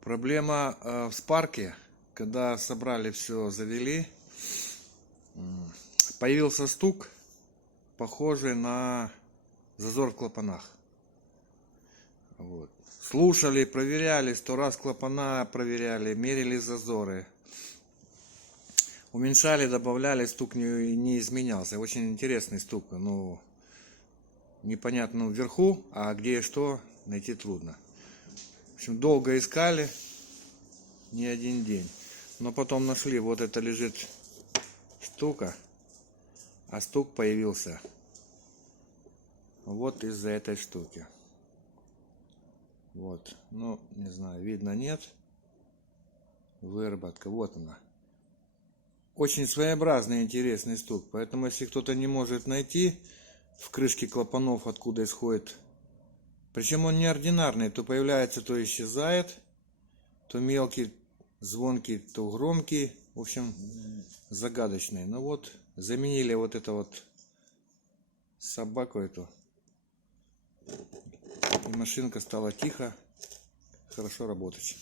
Проблема в спарке, когда собрали все, завели, появился стук, похожий на зазор в клапанах. Вот. Слушали, проверяли, 100 раз клапана проверяли, мерили зазоры. Уменьшали, добавляли, стук не изменялся. Очень интересный стук, но непонятно вверху, а где и что найти трудно. В общем, долго искали, не один день. Но потом нашли, вот это лежит штука, а стук появился вот из-за этой штуки. Вот, ну, не знаю, видно, нет. Выработка, вот она. Очень своеобразный, интересный стук. Поэтому, если кто-то не может найти в крышке клапанов, откуда исходит, причем он неординарный, то появляется, то исчезает, то мелкий, звонкий, то громкий. В общем, загадочный. Ну вот, заменили вот это вот собаку эту. И машинка стала тихо, хорошо работать.